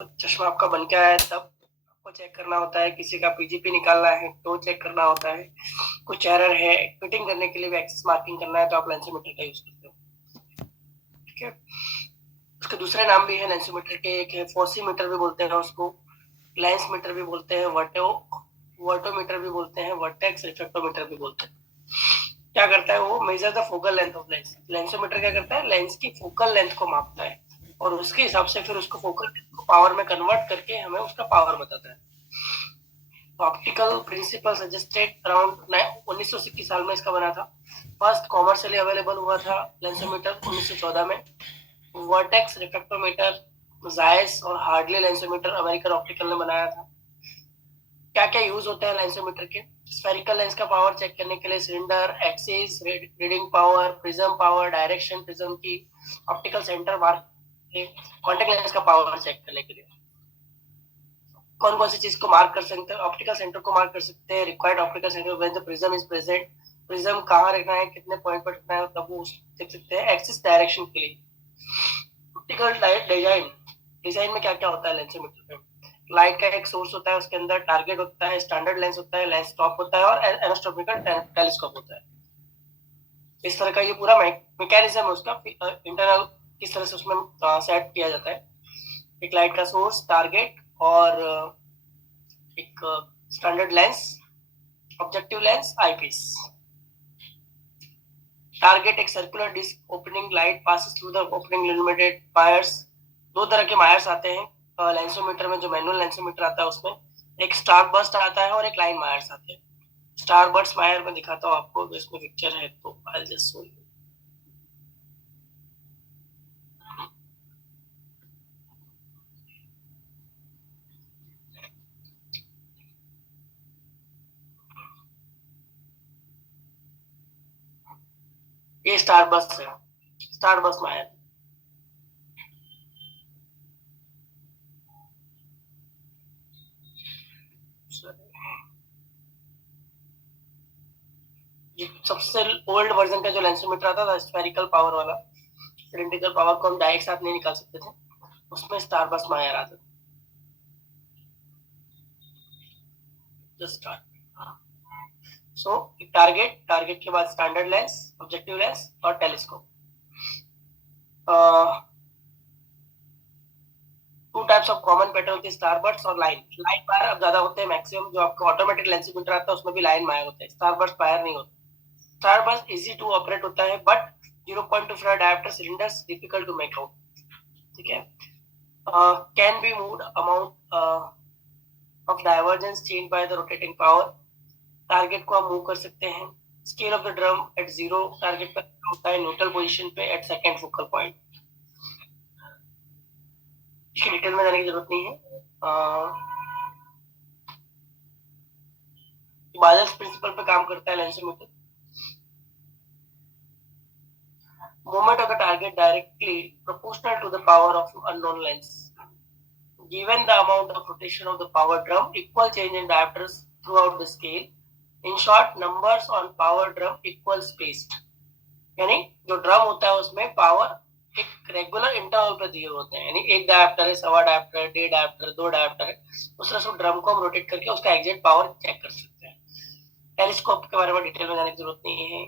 चश्मा आपका बन के आया है तब आपको चेक करना होता है, किसी का पीजीपी निकालना है तो चेक करना होता है, कुछ एरर है, फिटिंग करने के लिए भी एक्सेस मार्किंग करना है तो आप लेंसोमीटर का यूज करते हो। ठीक है, उसके दूसरे नाम भी है लेंसोमीटर के, एक है फोर्सीमीटर भी बोलते हैं उसको, लेंस मीटर भी बोलते हैं, वर्टोमीटर भी बोलते हैं, वर्टेक्स रिफ्रैक्टोमीटर भी बोलते हैं। क्या करता है वो? Measure the focal length of lens. Lensometer क्या करता है? लेंस की फोकल लेंथ को मापता है और उसके हिसाब से फिर उसको फोकल पावर में कन्वर्ट करके हमें उसका पावर बताता है। ऑप्टिकल प्रिंसिपल सजेस्टेड अराउंड 1980 की साल में इसका बना था। फर्स्ट कॉमर्शियली अवेलेबल हुआ था लेंसोमीटर 1914 में। वर्टेक्स रिफ्रैक्टोमीटर जायस और हार्डली लेंसोमीटर अमेरिकन ऑप्टिकल ने बनाया था। क्या क्या यूज होता है लेंसोमीटर के? स्फेरिकल लेंस का पावर चेक करने के लिए cylinder, axis, reading power, prism power, direction prism की, optical center mark, contact lens का पावर चेक करने के लिए कौन कौन सी चीज को मार्क कर सकते हैं? ऑप्टिकल सेंटर को मार्क कर सकते हैं, required optical centre when the prism is present, prism कहाँ रखना है, कितने पॉइंट पर रखना है, तब वो देख सकते हैं। एक्सिस डायरेक्शन के लिए ऑप्टिकल लाइट डिजाइन, डिजाइन में क्या क्या होता है लेंसोमीटर में? लाइट का एक सोर्स होता है, उसके अंदर टारगेट होता है, स्टैंडर्ड लेंस होता है, लेंस स्टॉप होता है और एनास्ट्रोपिकल टेलीस्कोप होता है। इस तरह का ये पूरा मैकेनिज्म है उसका, इंटरनल किस तरह से उसमें सेट किया जाता है। एक लाइट का सोर्स, टारगेट और एक standard lens, objective lens, eyepiece. Target एक circular disc opening, light passes through the opening illuminated wires. दो तरह के वायर्स आते हैं लेंसोमीटर में, जो मैनुअल लेंसोमीटर आता है उसमें एक स्टार बर्स्ट आता है और एक लाइन वायर्स आते हैं। स्टार बर्स्ट वायर में दिखाता हूँ आपको, इसमें पिक्चर है तो आई जस्ट शो यू। ये स्टार बर्स्ट है, स्टार बर्स्ट वायर। ये सबसे ओल्ड वर्जन का जो लेंसोमीटर आता था स्फेरिकल पावर वाला, सिलिंड्रिकल पावर को हम डायरेक्ट साथ नहीं निकाल सकते थे, उसमें स्टार बर्स्ट वायर आता था। जस्ट सो टारगेट, टारगेट के बाद स्टैंडर्ड लेंस, ऑब्जेक्टिव लेंस और telescope. Two types of common pattern होती है, स्टारबर्स्ट और लाइन। लाइन वायर अब ज्यादा होते हैं मैक्सिमम, जो आपको ऑटोमेटिक लेंसोमीटर आता है उसमें भी लाइन वायर होते हैं, स्टारबर्स्ट वायर नहीं होता। स्टारबर्स्ट इजी टू ऑपरेट होता है but 0.25 diameter cylinders difficult to make out. ठीक है, can be moved amount of divergence change by the rotating power. Target को हम मूव कर सकते हैं। Scale of the drum at zero, target पर होता है न्यूट्रल पोजीशन पे एट सेकंड फोकल पॉइंट। इसकी डिटेल में जाने की जरूरत नहीं है। बायस प्रिंसिपल पे काम करता है लेंसोमीटर। Movement of the target directly proportional to the power of unknown lens. Given the amount of rotation of the power drum, equal change in diopters throughout the scale. In short, numbers on power drum equal spaced. यानी जो drum होता है उसमें power एक regular interval पे दिए होते हैं, यानी एक डायप्टर है, सवा डायप्टर है, 1.5 डायप्टर, 2 डायप्टर है, उस तरह से ड्रम को हम रोटेट करके उसका एग्जैक्ट पावर चेक कर सकते हैं। टेलीस्कोप के बारे में डिटेल में जाने की जरूरत नहीं है।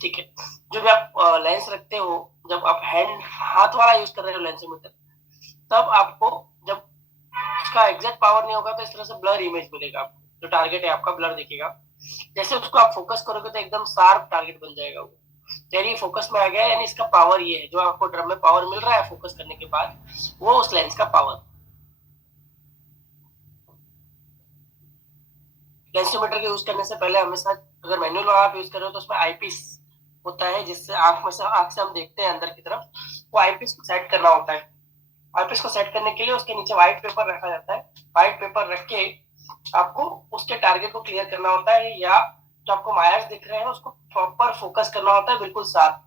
ठीक है, जो भी आप लेंस रखते हो, जब आप हैंड हाथ वाला यूज कर रहे हो लेंसोमीटर, तब आपको जब उसका एग्जैक्ट पावर नहीं होगा तो इस तरह से ब्लर इमेज मिलेगा आपको, जो टारगेट है आपका ब्लर दिखेगा। जैसे उसको आप फोकस करोगे तो एकदम शार्प टारगेट बन जाएगा वो, यानी फोकस में आ गया, यानी इसका पावर ये है, जो आपको ड्रम में पावर मिल रहा है फोकस करने के बाद, वो उस लेंस का पावर। लेंसोमीटर के यूज करने से पहले हमेशा, अगर मैनुअल वाला आप यूज कर रहे हो तो उसमें आईपीस होता है, जिससे आंख से हम देखते हैं अंदर की तरफ, वो आईपीस को सेट करना होता है। आईपीस को सेट करने के लिए उसके नीचे व्हाइट पेपर रखा जाता है। व्हाइट पेपर रख के आपको उसके टारगेट को क्लियर करना होता है, या जो आपको वायर्स दिख रहे हैं उसको प्रॉपर फोकस करना होता है, बिल्कुल साफ,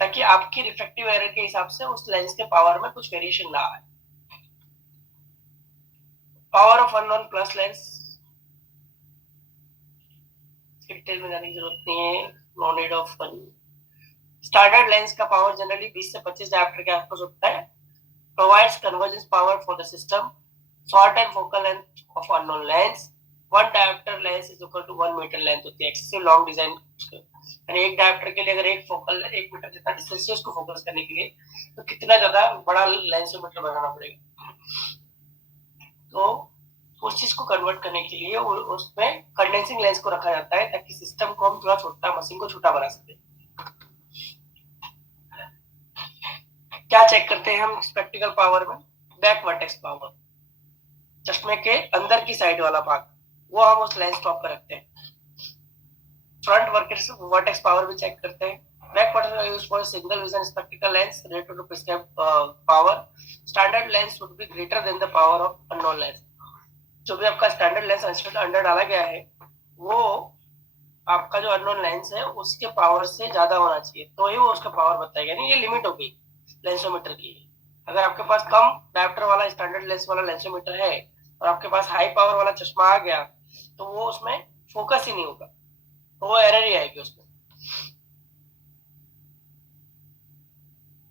ताकि आपकी रिफ्रैक्टिव एरर के हिसाब से उस लेंस के पावर में कुछ वेरिएशन ना आए। Power of unknown plus lens, detail में जाने की जरूरत नहीं है, no need of standard lens का पावर जनरली 20 से 25 डायप्टर के आसपास होता है। provides convergence power for the system, short and focal length of unknown lens, one diopter lens is equal to 1 metre length होती है एक्सेसिव लॉन्ग डिजाइन। और एक डायोप्टर के लिए अगर एक फोकल 1 मीटर जितना डिस्टेंस है उसको फोकस करने के लिए तो कितना ज्यादा बड़ा लेंसोमीटर बनाना पड़ेगा। तो उस चीज को कन्वर्ट करने के लिए उसमें कंडेंसिंग लेंस को रखा जाता है ताकि सिस्टम को हम थोड़ा छोटा, मशीन को छोटा बना सके। क्या चेक करते हैं हम स्पेक्टिकल पावर में? बैक वर्टेक्स पावर, चश्मे के अंदर की साइड वाला भाग, वो हम उस लेंस टॉप पर रखते हैं। फ्रंट वर्टेक्स पावर भी चेक करते हैं। Back vertex used for single vision spectacled lens related to prescribed power. Standard lens would be greater than the power of unknown lens. जो भी आपका स्टैंडर्ड लेंस अंडर डाला गया है वो आपका जो अननोन लेंस है उसके पावर से ज्यादा होना चाहिए तो ही वो उसका पावर बताएगा। नहीं, ये लिमिट हो गई लेंसोमीटर की। अगर आपके पास कम डायोप्टर वाला स्टैंडर्ड लेंस वाला लेंसोमीटर है और आपके पास हाई पावर वाला चश्मा आ गया तो वो उसमें फोकस ही नहीं होगा, तो वो एरर ही आएगी उसमें।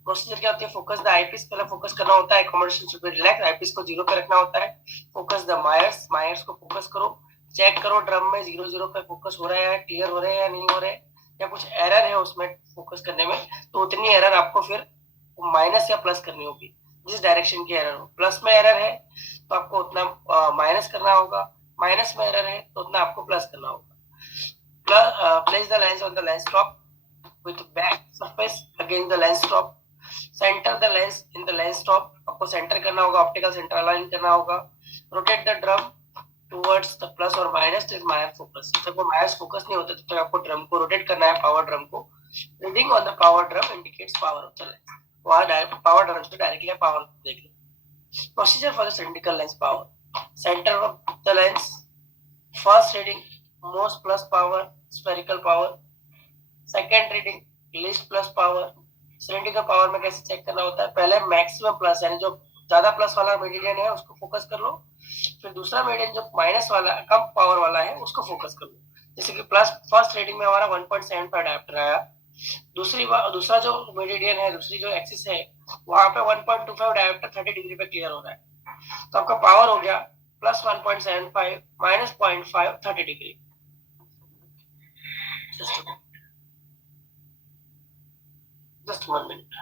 प्रोसीजर क्या होती है? फोकस द आईपीस, पहले फोकस करना होता है, accommodation should be relax, eyepiece को 0 पे रखना होता है। फोकस द मायर्स को फोकस करो, चेक करो ड्रम में 0 पे फोकस हो रहा है, क्लियर हो रहे हैं या नहीं हो रहे, या कुछ एरर है उसमें फोकस करने में, तो उतनी एरर आपको फिर माइनस या प्लस करनी होगी जिस डायरेक्शन की एरर हो। प्लस में एरर है तो आपको उतना माइनस करना होगा, माइनस में एरर है तो उतना आपको प्लस करना होगा। Place the lens on the lens top width back surface against the lens top, centre the lens in the lens top, आपको सेंटर करना होगा, ऑप्टिकल सेंटर अलाइन करना होगा। Rotate the drum towards the plus और minus till मायर focus, जब वो मायर focus नहीं होता तब तक आपको ड्रम को रोटेट करना है, पावर ड्रम को। Reading on the power drum indicates power of the lens, वहां पावर ड्रम से डायरेक्टली पावर देख लो। Procedure for the cylindrical lens power, center of the lens, first reading most plus power spherical power, second reading least plus power. Cylindrical power में कैसे check करना होता है? पहले मैक्सिमम प्लस यानी जो ज्यादा प्लस वाला मेरिडियन है उसको फोकस कर लो, फिर दूसरा मेरिडियन जो माइनस वाला कम पावर वाला है उसको फोकस कर लो। जैसे कि प्लस फर्स्ट रीडिंग में हमारा 1.75 डायोप्टर आया, दूसरा जो मेरिडियन है, दूसरी जो एक्सिस है वहां पे 1.25 डायोप्टर 30 डिग्री पे क्लियर हो रहा है, तो आपका पावर हो गया plus 1.75 minus 0.5 30 degree. Just 1 minute.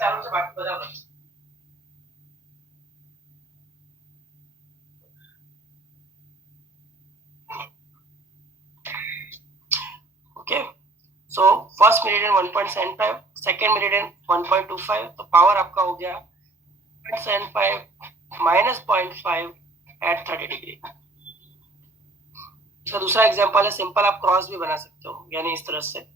चालू से बात बजा। Okay, so first meridian 1.75, second meridian 1.25, तो पावर आपका हो गया 0.75 माइनस 0.5 एट 30 डिग्री। इसका दूसरा एग्जांपल है, सिंपल आप क्रॉस भी बना सकते हो, यानी इस तरह से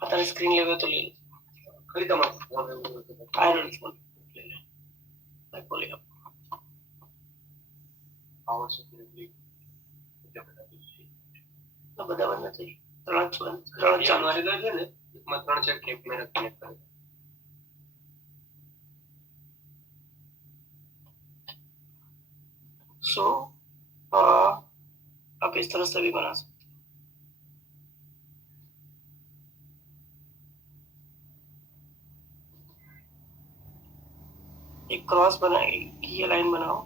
पता नहीं स्क्रीन ले तो ले खरीदा मत, आई डोंट फोन ले ले, मैं बोलेगा पावर सप्लाई तो बड़ा बनना चाहिए। त्रण हमारे घर है ना, मैं त्रण चेक क्लिप में रखने का। सो आप इस तरह से भी बना सकते हो। एक क्रॉस बनाए, ये लाइन बनाओ,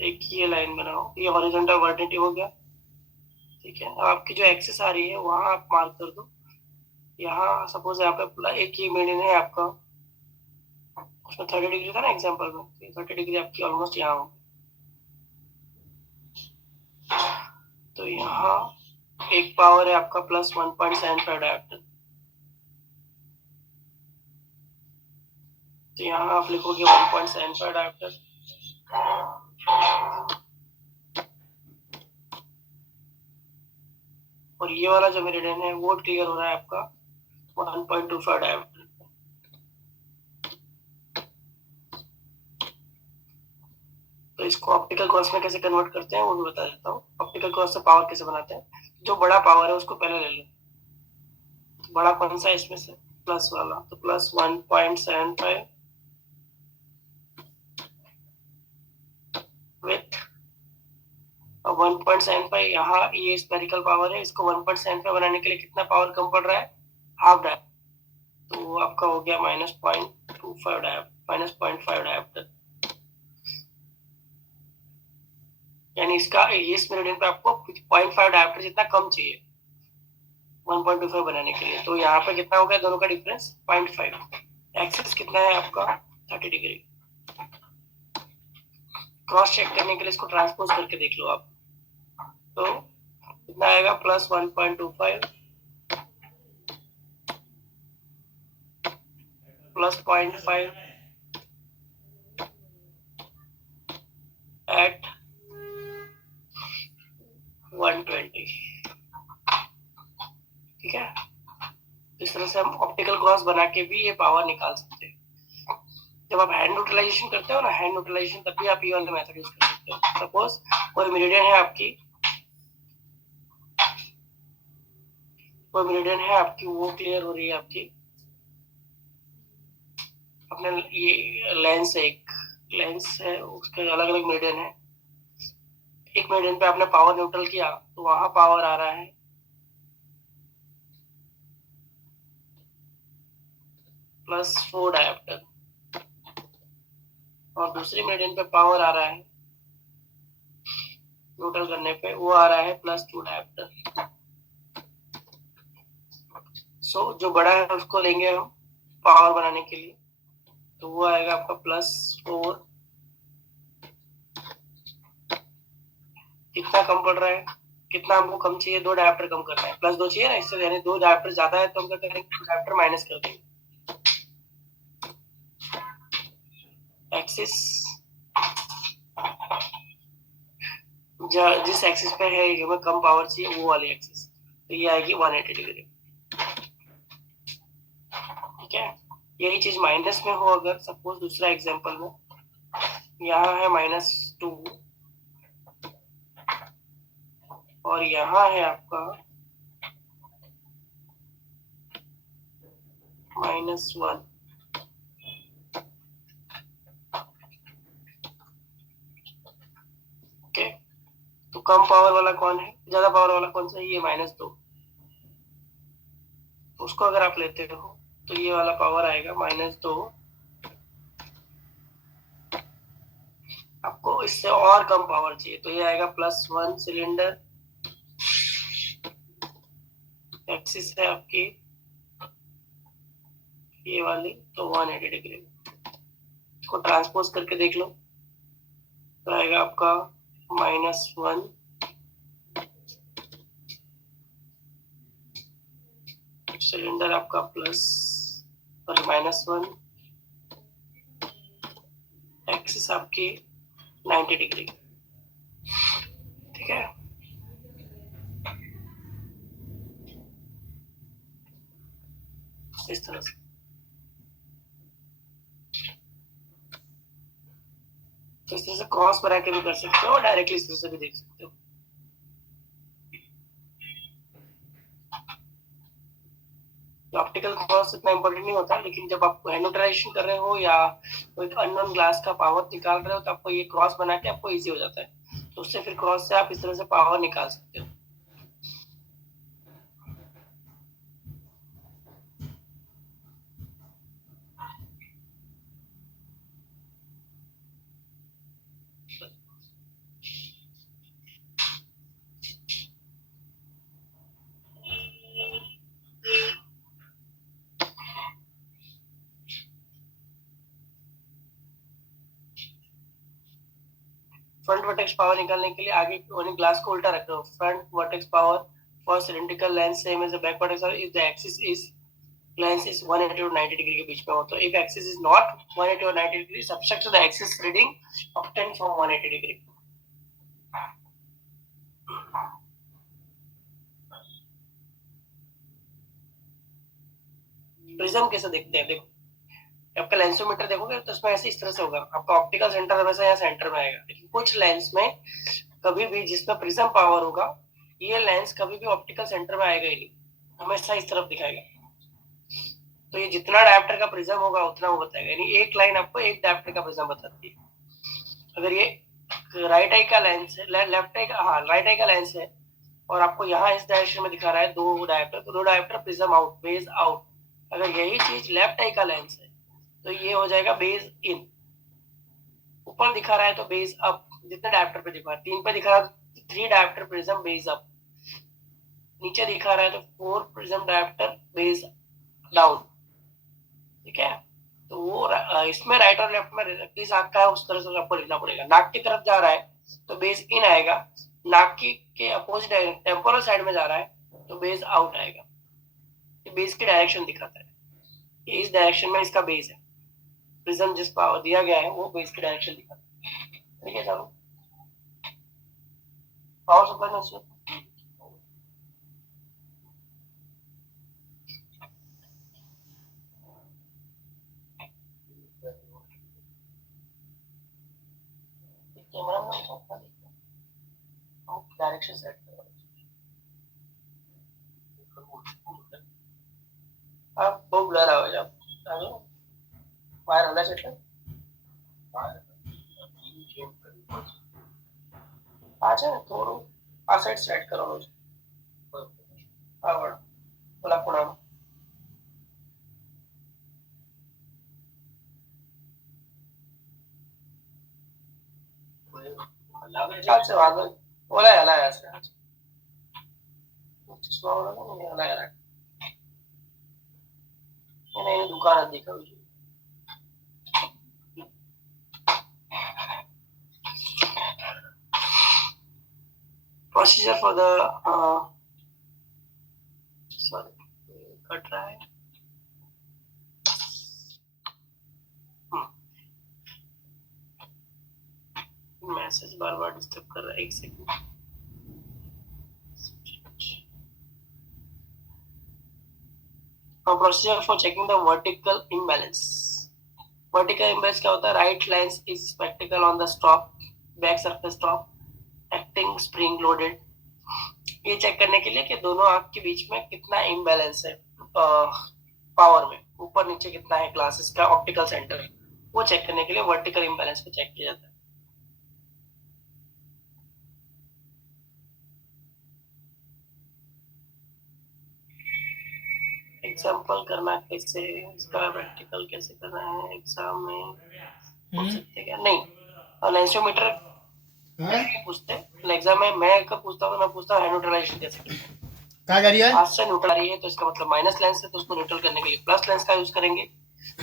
एक ये लाइन बनाओ, ये हॉरिजॉन्टल वर्टिकल हो गया, ठीक है। आपकी जो एक्सिस आ रही है वहां आप मार्क कर दो। यहाँ सपोज यहाँ पे एक ही मीडियन है आपका, उसमें 30 डिग्री था ना एग्जांपल में, 30 डिग्री आपकी ऑलमोस्ट यहाँ हो, तो यहाँ एक पावर है आपका प्लस 1.75 डायोप्टर, तो यहाँ आप लिखोगे 1.75 डायोप्टर, और ये वाला जो मेरिडियन है वो क्लियर हो रहा है आपका 1.25 डायोप्टर। तो इसको ऑप्टिकल कॉस्ट में कैसे कन्वर्ट करते हैं वो भी बता देता हूँ। ऑप्टिकल कॉस्ट से पावर कैसे बनाते हैं, जो बड़ा पावर है उसको पहले ले लो। तो बड़ा कौन सा है इसमें से, प्लस वाला, तो प्लस 1.75 विथ 1.75। यहाँ ये स्पेरिकल पावर है, इसको 1.75 बनाने के लिए कितना पावर कम पड़ रहा है, हाफ डायोप्टर। तो आपका हो गया -0.25 डायोप्टर, -0.5 डायोप्टर। यानी इसका इस मेरिडियन पे आपको 0.5 डायोप्टर जितना कम चाहिए 1.25 बनाने के लिए। तो यहाँ पे कितना हो गया दोनों का डिफरेंस, 0.5। एक्सिस कितना है आपका, 30 डिग्री। क्रॉस चेक करने के लिए इसको ट्रांसपोज करके देख लो आप, तो कितना आएगा, प्लस 1.25 प्लस 0.5 एट 120। ठीक है, इस तरह से हम ऑप्टिकल क्रॉस बना के भी ये पावर निकाल सकते हैं। जब आप हैंड न्यूट्रलाइजेशन करते हो ना, हैंड न्यूट्रलाइजेशन, तब भी आप ये वाला मेथड यूज कर सकते हो। सपोज कोई मेरिडियन है आपकी, वो क्लियर हो रही है आपकी, अपने ये लेंस है, एक लेंस है, उसके अलग अलग मेरिडियन है। एक मेरिडियन पे आपने पावर न्यूट्रल किया तो वहां पावर आ रहा है +4 डायोप्टर, और दूसरी मेरिडियन पे पावर आ रहा है न्यूट्रल करने पे, वो आ रहा है +2 डायोप्टर। सो जो बड़ा है उसको लेंगे हम पावर बनाने के लिए, तो वो आएगा आपका +4। कितना कम पड़ रहा है, कितना हमको कम चाहिए, 2 डायोप्टर कम करना है, +2 चाहिए ना, इससे यानी 2 डायोप्टर ज्यादा है तो हम क्या करेंगे, 2 डायोप्टर माइनस कर देंगे। एक्सिस जिस एक्सिस पे है हमें कम पावर चाहिए, वो वाली एक्सिस, तो ये आएगी 180 डिग्री। ठीक है, यही चीज माइनस में हो, अगर सपोज दूसरा एग्जांपल में यहाँ है -2 और यहाँ है आपका -1। ओके, तो कम पावर वाला कौन है, ज्यादा पावर वाला कौन सा है, ये -2। उसको अगर आप लेते हो तो ये वाला पावर आएगा -2। आपको इससे और कम पावर चाहिए तो ये आएगा +1। सिलेंडर एक्सिस है आपकी ये वाली, तो 180 डिग्री। इसको ट्रांसपोज करके देख लो, तो आएगा आपका -1 सिलेंडर आपका प्लस और -1, एक्सिस आपकी 90 डिग्री। ठीक है, इस तरह से। तो इस तरह से क्रॉस बना के भी कर सकते हो, डायरेक्टली इस तरह से भी देख सकते हो। ऑप्टिकल क्रॉस इतना इंपॉर्टेंट नहीं होता, लेकिन जब आप न्यूट्रलाइजेशन कर रहे हो या कोई अननोन ग्लास का पावर निकाल रहे हो तो आपको ये क्रॉस बना के आपको इजी हो जाता है, तो उससे फिर क्रॉस से आप इस तरह से पावर निकाल सकते हो। फ्रंट वर्टेक्स पावर निकालने के लिए आगे ग्लास को उल्टा रख रहे हो। Front vertex power for cylindrical lens same as the back vertex if the axis is lens is 180 और 90 डिग्री के बीच में हो। तो इफ एक्सिस इज नॉट 180 और 90 degree, subtract the axis reading obtain from 180 degree. Prism कैसे देखते हैं, देखो आपका लेंसोमीटर देखोगे तो उसमें ऐसे इस तरह से होगा, आपका ऑप्टिकल सेंटर हमेशा यहाँ सेंटर में आएगा, लेकिन कुछ लेंस में कभी भी जिसमें प्रिज्म पावर होगा, ये लेंस कभी भी ऑप्टिकल सेंटर में आएगा ही नहीं, हमेशा इस तरफ दिखाएगा। तो ये जितना डायोप्टर का प्रिज्म होगा उतना वो बताएगा, यानी एक लाइन आपको एक डायोप्टर का प्रिज्म बताती है। अगर ये राइट आई का लेंस है, लेफ्ट आई का, हाँ राइट आई का लेंस है, और आपको यहाँ इस डायरेक्शन में दिखा रहा है दो डायोप्टर, तो दो dioptre prism out, base out. अगर यही चीज लेफ्ट आई का लेंस है तो ये हो जाएगा बेस इन। ऊपर दिखा रहा है तो बेस अप, जितने डायोप्टर पे दिखा रहा है, 3 पे दिखा रहा है 3 डायोप्टर प्रिज्म बेस अप, नीचे दिखा रहा है तो 4 प्रिज्म डायोप्टर बेस डाउन, ठीक है। तो वो इसमें राइट और लेफ्ट में किस आंख का है उस तरह से आपको लिखना पड़ेगा। नाक की तरफ जा रहा है तो बेस इन आएगा, नाक के अपोजिट टेम्पोरल साइड में जा रहा है तो बेस आउट आएगा। ये बेस की डायरेक्शन दिखाता है, ये इस डायरेक्शन में इसका बेस है, प्रिज्म जिस पावर दिया गया है वो बेस की डायरेक्शन दिखाता है। ठीक है, चलो पावर सप्लाई में कैमरा में डायरेक्शन सेट करो। आप बहुत ब्लर आवाज आप वायर होना चाहिए, अच्छा थोड़ा आ साइड सेट करो आवड बोला पुन्हा अच्छा वादळ ओला याला याचा चष्मा वाला नहीं याला याला मैंने दुकान देखा हुई procedure for the sorry cut रहा है, मैसेज बार बार डिस्टर्ब कर रहा है, एक second. Procedure for checking the vertical imbalance. Vertical imbalance क्या होता है? Right lens is spectacled on the stop, back surface stop acting spring loaded. ये चेक करने के लिए कि दोनों आंख के बीच में कितना इम्बैलेंस है पावर में, ऊपर नीचे कितना है ग्लासेस का ऑप्टिकल सेंटर, वो चेक करने के लिए वर्टिकल इम्बैलेंस को चेक किया जाता है। एग्जाम्पल करना कैसे, इसका प्रैक्टिकल कैसे करना है एग्जाम में पूछ सकते क्या? नहीं, लेंसोमीटर पूछते एग्जाम में, मैं कब पूछता हूँ, मैं पूछता हूँ हैंड न्यूट्रलाइजेशन कैसे करते हैं। क्या करिए, हाथ से न्यूट्रल आ रही है तो इसका मतलब माइनस लेंस है, तो उसको न्यूट्रल करने के लिए प्लस लेंस का यूज करेंगे।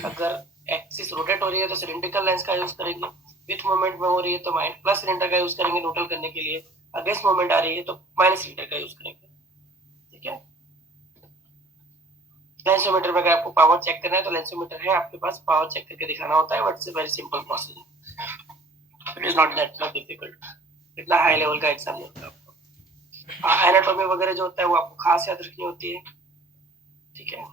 अगर एक्सिस रोटेट हो रही है तो सिलेंड्रिकल लेंस का यूज करेंगे, विथ मूवमेंट में हो रही है तो प्लस सिलेंडर का यूज करेंगे न्यूट्रल करने के लिए, अगेंस्ट मूवमेंट आ रही है तो माइनस सिलेंडर का यूज करेंगे। ठीक है, लेंसोमीटर में अगर आपको पावर चेक करना है तो लेंसोमीटर है आपके पास, पावर चेक करके दिखाना होता है, but it's very simple process, it is not that much difficult, इतना हाई लेवल का एग्जाम नहीं होता आपको। एनाटॉमी वगैरह जो होता है वो आपको खास याद रखनी होती है। ठीक है,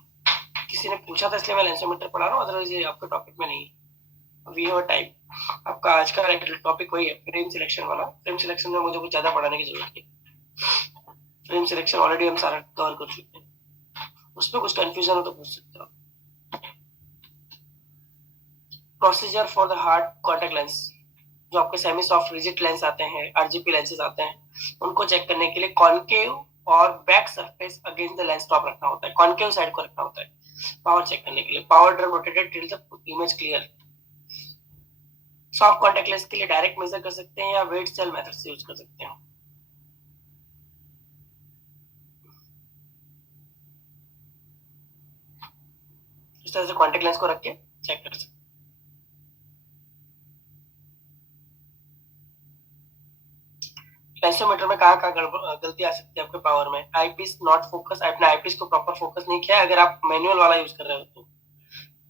किसी ने पूछा था इसलिए मैं लेंसोमीटर पढ़ा रहा हूँ, अदरवाइज ये आपके टॉपिक में नहीं। वी हैव टाइम, आपका आज का टॉपिक वही है फ्रेम सिलेक्शन वाला। फ्रेम सिलेक्शन में मुझे कुछ ज्यादा पढ़ाने की जरूरत नहीं, फ्रेम सिलेक्शन ऑलरेडी हम सारा कवर कर चुके हैं, उसमें कुछ कंफ्यूजन हो तो पूछ सकते हो। Procedure for the hard contact lens, जो आपके सेमी सॉफ्ट रिजिड लेंस आते हैं, आरजीपी लेंसेज आते हैं, उनको चेक करने के लिए कॉनकेव और back surface against the lens top रखना होता है, कॉनकेव साइड को रखना होता है पावर चेक करने के लिए। Power drum rotated till the image clear. Soft contact lens के लिए डायरेक्ट मेजर कर सकते हैं या वेट सेल मेथड से यूज कर सकते हैं। इस तरह से कॉन्टेक्ट लेंस को रख के चेक कर सकते हैं। लेंसोमीटर में कहाँ कहाँ गलती आ सकती है आपके पावर में? आईपीस नॉट फोकस, आपने आईपीस को प्रॉपर फोकस नहीं किया। अगर आप मैनुअल वाला यूज कर रहे हो तो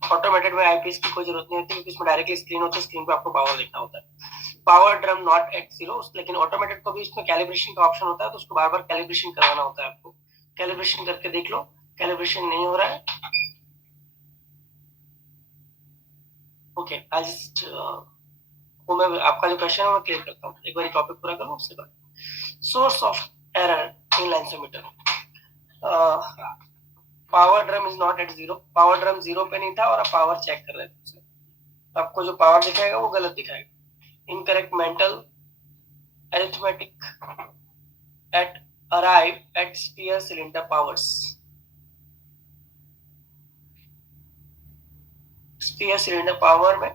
ऑटोमेटेड में आईपीस की कोई जरूरत नहीं होती, क्योंकि इसमें डायरेक्टली स्क्रीन होती है, स्क्रीन पे आपको पावर देखना होता है। Power drum not at zero, लेकिन ऑटोमेटेड को भी इसमें कैलिब्रेशन का ऑप्शन होता है, तो उसको बार बार कैलिब्रेशन करवाना होता है आपको। कैलिब्रेशन करके देख लो, कैलिब्रेशन नहीं हो रहा है ओके आई जस्ट वो मैं आपका जो क्वेश्चन है मैं क्लियर करता हूँ, एक बार टॉपिक पूरा करूँ उसके बाद। Source of error in lensometer, power drum is not at zero, power drum zero पे नहीं था और आप पावर चेक कर रहे थे, आपको जो पावर दिखाएगा वो गलत दिखाएगा। Incorrect mental arithmetic at arrive at sphere cylinder powers. Sphere cylinder power में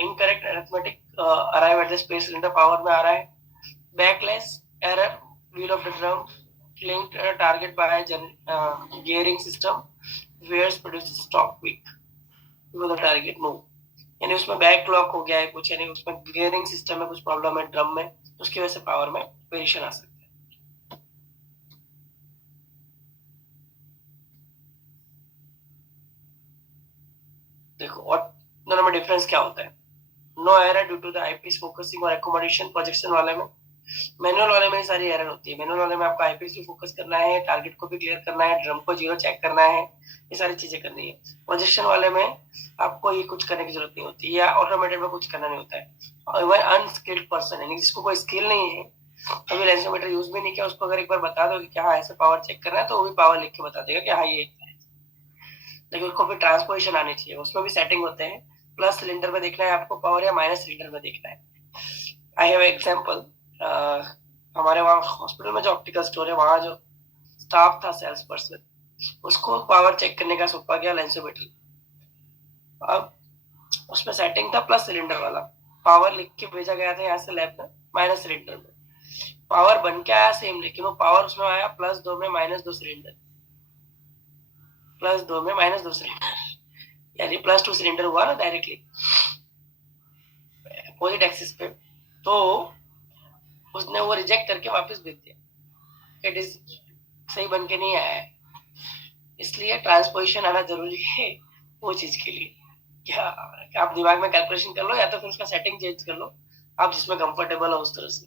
incorrect arithmetic arrive at the sphere cylinder power में आ रहा है। Backlash error wheel of the drum linked target by gearing system wheels produces stop quick because the target move, यानी उसमें back lock हो गया है कुछ, यानी उसमें गियरिंग सिस्टम में कुछ प्रॉब्लम है ड्रम में, उसकी वजह से पावर में वेरिएशन आ सकता है। देखो और दोनों में डिफरेंस क्या होता है। No error due to the eyepiece focusing और एकोमोडेशन, प्रोजेक्शन वाले में, मैनुअल वाले में सारी एरर होती है। मैनुअल वाले में आपको आईपीस भी फोकस करना है, टारगेट को भी क्लियर करना है, ड्रम को जीरो चेक करना है, ये सारी चीजें करनी है। प्रोजेक्शन वाले में आपको ये कुछ करने की जरूरत नहीं होती, या ऑटोमेटेड में कुछ करना नहीं होता है। और वह अनस्किल्ड पर्सन यानी जिसको कोई स्किल नहीं है, कभी लेंसोमीटर यूज भी नहीं किया, उसको अगर एक बार बता दो कि हाँ ऐसे पावर चेक करना है, तो वो भी पावर लिख के बता देगा कि हाँ ये, लेकिन उसको भी ट्रांसपोजिशन आनी चाहिए, उसमें भी सेटिंग होते हैं। प्लस सिलेंडर में देखना है आपको पावर या माइनस सिलेंडर में देखना है। आई हैव एग्जांपल, हमारे वहाँ हॉस्पिटल में जो ऑप्टिकल स्टोर है, वहाँ जो स्टाफ था सेल्स पर्सन, उसको पावर चेक करने का सौंपा गया लेंसोमीटर। अब उसमें सेटिंग था प्लस सिलेंडर वाला, पावर लिख के भेजा गया था यहाँ से लैब में माइनस सिलेंडर में। पावर बन के आया सेम, लेकिन वो पावर उसमें आया +2 में -2 सिलेंडर, +2 में -2 सिलेंडर, यानी +2 सिलेंडर हुआ ना डायरेक्टली अपोजिट एक्सिस पे। तो उसने वो रिजेक्ट करके वापस भेज दिया, इट इज सही बन के नहीं आया है। इसलिए ट्रांसपोजिशन आना जरूरी है वो चीज के लिए। क्या आप दिमाग में कैलकुलेशन कर लो, या तो फिर उसका सेटिंग चेंज कर लो, आप जिसमें कंफर्टेबल हो उस तरह से,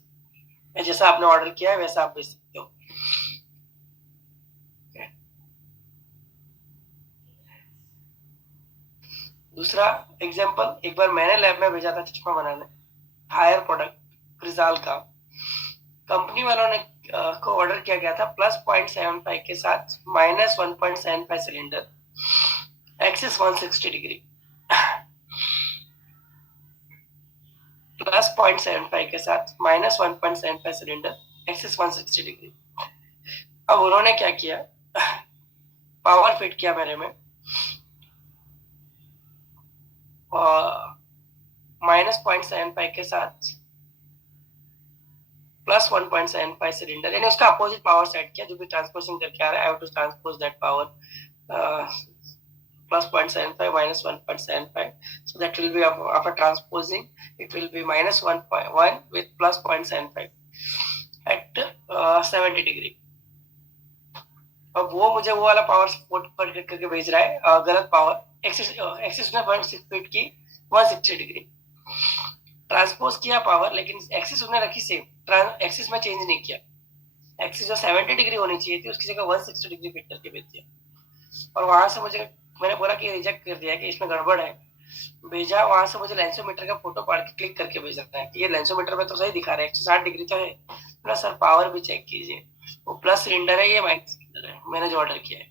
जैसा आपने ऑर्डर किया है वैसा आप भेज सकते हो। दूसरा एग्जांपल, एक बार मैंने लैब में भेजा था चश्मा बनाने, हायर प्रोडक्ट क्रिजाल का, कंपनी वालों ने को ऑर्डर किया गया था +0.75 के साथ -1.75 सिलेंडर, एक्सिस 160 डिग्री, +0.75 के साथ -1.75 सिलेंडर, एक्सिस 160 डिग्री। अब उन्होंने क्या किया, पावर फिट किया मेरे में, -0.75 के साथ +1.75 सिलेंडर, यानी उसका अपोजिट पावर सेट किया, जो भी ट्रांसपोजिंग करके आ रहा है, I have to transpose that power, +0.75 -1.75, so that will be after transposing it will be -1.1 with +0.75 at 70 degree. अब वो मुझे वो वाला पावर सपोर्ट करके भेज रहा है, गलत पावर, एक्सिस ने फिट की 160 डिग्री, ट्रांसपोज किया पावर, लेकिन एक्सिस उसने रखी सेम, एक्सिस में चेंज नहीं किया, एक्सिस जो 70 डिग्री होनी चाहिए थी उसकी जगह 160 डिग्री फिट करके भेज दिया। और वहां से मुझे, मैंने बोला कि रिजेक्ट कर दिया कि इसमें गड़बड़ है, भेजा, वहां से मुझे लेंसोमीटर का फोटो पाड़ के क्लिक करके भेज सकता है कि ये लेंसोमीटर में तो सही दिखा रहा है 160 डिग्री तो है, प्लस सर पावर भी चेक कीजिए, वो प्लस सिलेंडर है, ये माइनस सिलेंडर है, मैंने जो ऑर्डर किया है।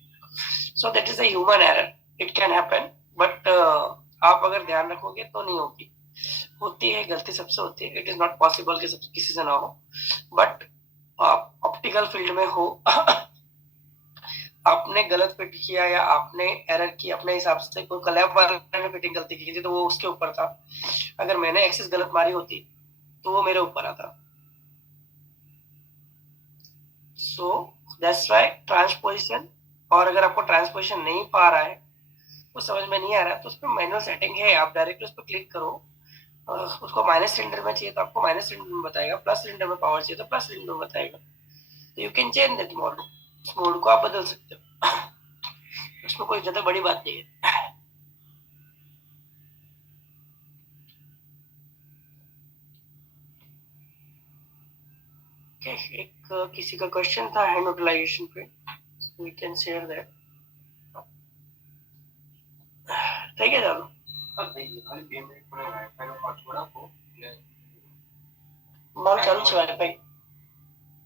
So that is a human error, it can happen, but आप अगर ध्यान रखोगे तो नहीं होगी, होती है, गलती सबसे होती है, इट इज नॉट पॉसिबल कि सब किसी से ना हो, बट आप ऑप्टिकल फील्ड में हो आपने गलत फिट किया या आपने एरर की अपने हिसाब से, कोई क्लैप वाले ने फिटिंग गलती की थी तो वो उसके ऊपर था, अगर मैंने एक्सिस गलत मारी होती तो वो मेरे ऊपर आता। सो दैट्स व्हाई ट्रांसपोजिशन, और अगर आपको ट्रांसपोजिशन नहीं पा रहा है, वो समझ में नहीं आ रहा है, तो उस पर मैनुअल सेटिंग है, आप डायरेक्ट उस पर क्लिक करो, उसको माइनस सिलेंडर में चाहिए तो आपको माइनस सिलेंडर में बताएगा, प्लस सिलेंडर में पावर चाहिए तो प्लस सिलेंडर में बताएगा, तो you can change that mode, उस मोड को आप बदल सकते हो, उसमें कोई ज्यादा बड़ी बात नहीं है। एक किसी का क्वेश्चन था हैंड यूटिलाइजेशन पे, वी कैन शेयर दैट, ठीक है चलो। મારું ચાલુ છે વાઈફાઈ.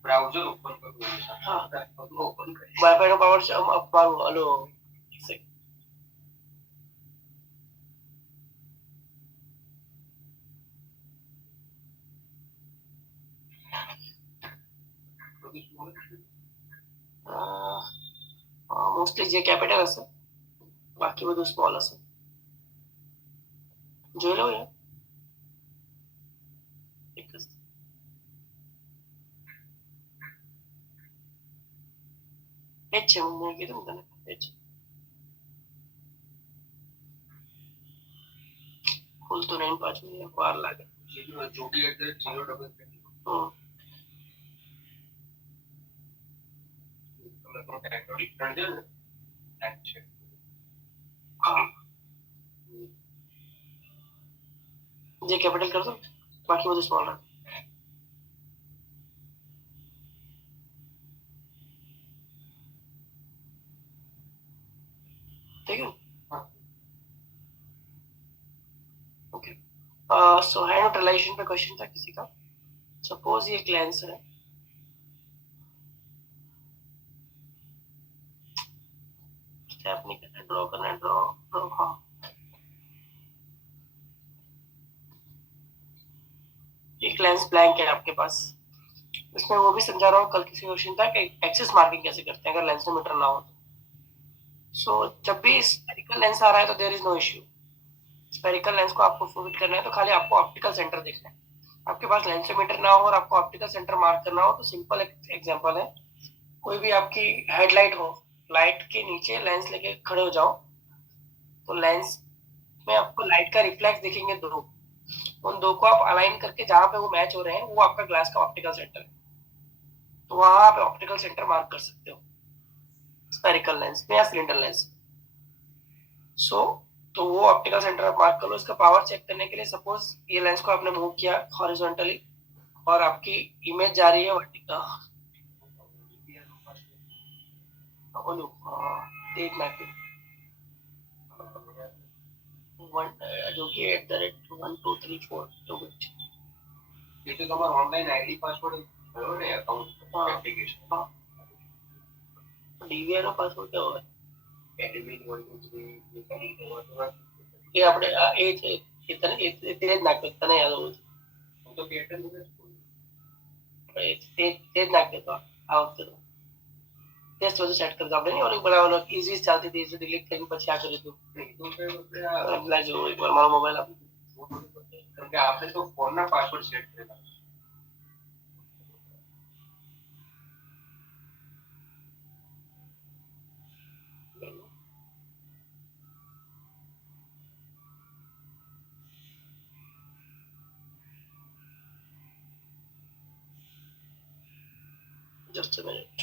બ્રાઉઝર ઓપન કરવું. હા ઓપન કરી. વાઈફાઈ નો પાવર છે મારું. હલો મોસ્ટલી જે કેપિટલ હશે, બાકી બધું સ્મોલ હશે. જોઈ લો યાર. એ જ છે, હું કીધું ને તને એ જ. ખુલતું નહીં પાછું, વાર લાગે. જોગી એટલે 033. જે કેપિટલ કરશો, બાકી બધું સ્મોલ રાખો. ठीक है. ओके. सो हैंड न्यूट्रलाइजेशन पे क्वेश्चन था किसी का. सपोज ये एक लेंस है. स्टेप नहीं करना, ड्रॉ करना, ड्रॉ. हाँ, एक लेंस ब्लैंक है आपके पास. इसमें वो भी समझा रहा हूँ. कल किसी क्वेश्चन था कि एक्सिस मार्किंग कैसे करते हैं अगर लेंसोमीटर ना हो. सो जब भी स्फेरिकल लेंस आ रहा है तो there is no issue. Spherical lens को आपको फिट करना है तो खाली आपको ऑप्टिकल सेंटर देखना है. आपके पास लेंसोमीटर ना हो और आपको ऑप्टिकल सेंटर मार्क करना हो तो सिंपल एग्जांपल है. कोई भी आपकी हेडलाइट हो, लाइट के नीचे लेंस लेके खड़े हो जाओ तो लेंस में आपको लाइट का रिफ्लेक्स दिखेंगे दो. उन दो को आप अलाइन करके जहां पे वो मैच हो रहे हैं वो आपका ग्लास का ऑप्टिकल सेंटर है. तो वहां आप ऑप्टिकल सेंटर मार्क कर सकते हो स्फेरिकल लेंस में या सिलेंडर लेंस. सो तो वो ऑप्टिकल सेंटर आप मार्क कर लो. इसका पावर चेक करने के लिए सपोज ये लेंस को आपने मूव किया हॉरिजॉन्टली और आपकी इमेज जा रही है वर्टिकल. एक मैप जो कि @123 4 तो कुछ ये तो तुम्हारा ऑनलाइन आईडी पासवर्ड है ने अकाउंट एप्लीकेशन. हां, डीवीआर નો પાસવર્ડ કેવો હોય? એડમિન 123 એ આપણે એ છે એ તને એ તે જ નાખ્યો તને યાદ હોવું જોઈએ. હું તો પેટર્ન જ તે જ નાખ્યો તો આ વખતે તો ટેસ્ટ બધું સેટ કરી દો આપણે. નહીં ઓલી બનાવવાનો ઇઝી ચાલતી હતી, ડિલીટ કરીને પછી આ કરી દીધું. લાજો એકવાર મારો મોબાઈલ આપો. કારણ કે આપણે તો ફોનના પાસવર્ડ સેટ કરેલા. Just a minute.